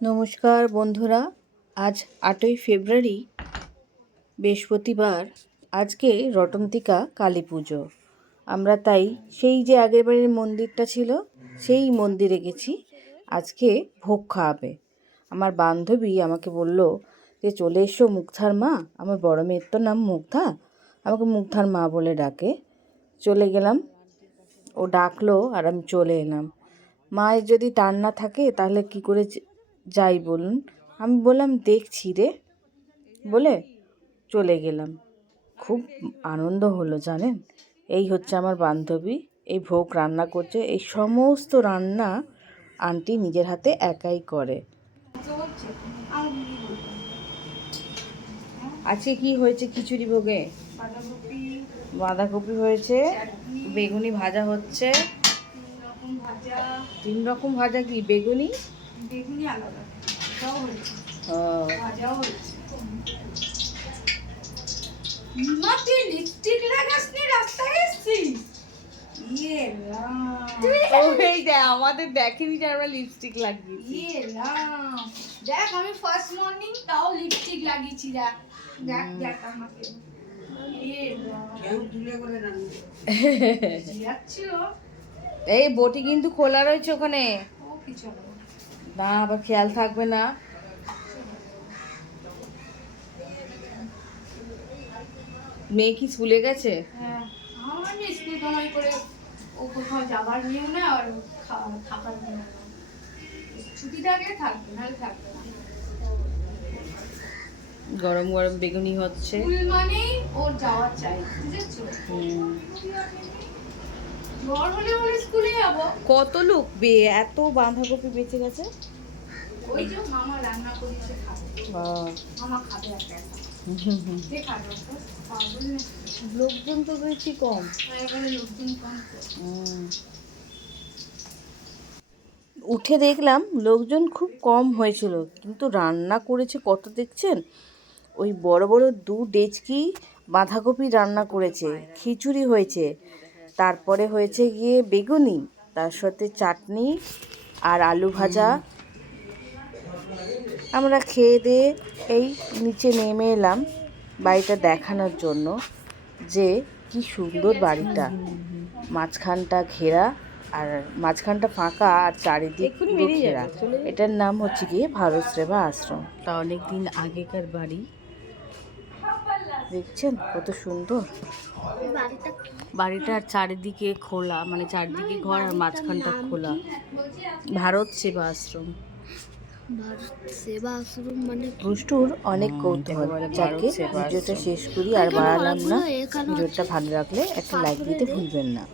নমস্কার বন্ধুরা, আজ 8ই ফেব্রুয়ারি বৃহস্পতিবার। আজকে রটন্তিকা কালী পুজো। আমরা তাই সেই যে আগের বাড়ির মন্দিরটা ছিল সেই মন্দিরে গেছি। আজকে ভোগ খাওয়াবে। আমার বান্ধবী আমাকে বলল যে চলে এসো মুগ্ধার মা। আমার বড় মেয়ের তো নাম মুগ্ধা, আমাকে মুগ্ধার মা বলে ডাকে। চলে গেলাম, ও ডাকলো আর আমি চলে এলাম। মায়ের যদি টান না থাকে তাহলে কি করে যাই বলুন। আমি বললাম দেখছি রে বলে চলে গেলাম। খুব আনন্দ হলো জানেন। এই হচ্ছে আমার বান্ধবী, এই ভোগ রান্না করছে। এই সমস্ত রান্না আন্টি নিজের হাতে একাই করে। আজকে কি হয়েছে খিচুড়ি ভোগে? বাঁধাকপি হয়েছে, বেগুনি ভাজা হচ্ছে। 3 রকম ভাজা। কি বেগুনি? বেগুনি আলাদা ভাজাও হয়েছে। ভাজাও হয়েছে। মা তুই লিপস্টিক লাগাসনি, রাস্তায় এসেছিস? ইয়ে ওই দেখ, আমাদের দেখেনি যে আমরা লিপস্টিক লাগিয়েছি। ইয়ে দেখ, আমি ফার্স্ট মর্নিং তাও লিপস্টিক লাগিয়েছি। দেখ দেখ দেখ আমাকে। কেউ তুলে করে রাখবে যাচ্ছিল। এই বটি কিন্তু খোলা রয়েছে ওখানে। ও কিছু না, আবার খেয়াল থাকবে না। মেয়ে কি স্কুলে গেছে? হ্যাঁ, আমার স্কুল কামাই করে ও কোথাও যাবার নিয়ম না, আর থাকার নিয়ম না। ছুটি থাকলে থাকবে, নাহলে থাকবে না। গরম গরম বেগুনি হচ্ছে। স্কুল মানেই ওর যাওয়া চাই, বুঝেছো? জ্বর হলে বলে স্কুলে যাব। কত লোক এত বাঁধাকপি বেঁচে গেছে। ওই যে মামা রান্না করেছে খাবে। মামা খাবে একটা। কে খাবে? লোকজন তো বেশি কম। এবারে লোকজন কম। উঠে দেখলাম লোকজন খুব কম হয়েছিল, কিন্তু রান্না করেছে কত দেখছেন। ওই বড় বড় 2 ডেচকি বাঁধাকপি রান্না করেছে, খিচুড়ি হয়েছে, তারপরে হয়েছে গিয়ে বেগুনি, তার সাথে চাটনি আর আলু ভাজা। আমরা খেয়ে দিয়ে এই নিচে নেমে এলাম বাড়িটা দেখানোর জন্য, যে কি সুন্দর বাড়িটা। মাঝখানটা ঘেরা, আর মাঝখানটা ফাঁকা আর চারিদিক পুরো ঘেরা। এটার নাম হচ্ছে গিয়ে ভারত সেবা আশ্রম। তা অনেক দিন আগেকার বাড়ি। দেখছেন কত সুন্দর বাড়িটার চারিদিকে খোলা, মানে চারিদিকে ঘর আর মাঝখানটা খোলা। ভারত সেবা আশ্রম। মানে দুষ্টুর অনেক কৌতূহল। যাকে ভিডিওটা শেষ করি আর বাড়ালাম না। ভিডিওটা ভালো লাগলে একটা লাইক দিতে ভুলবেন না।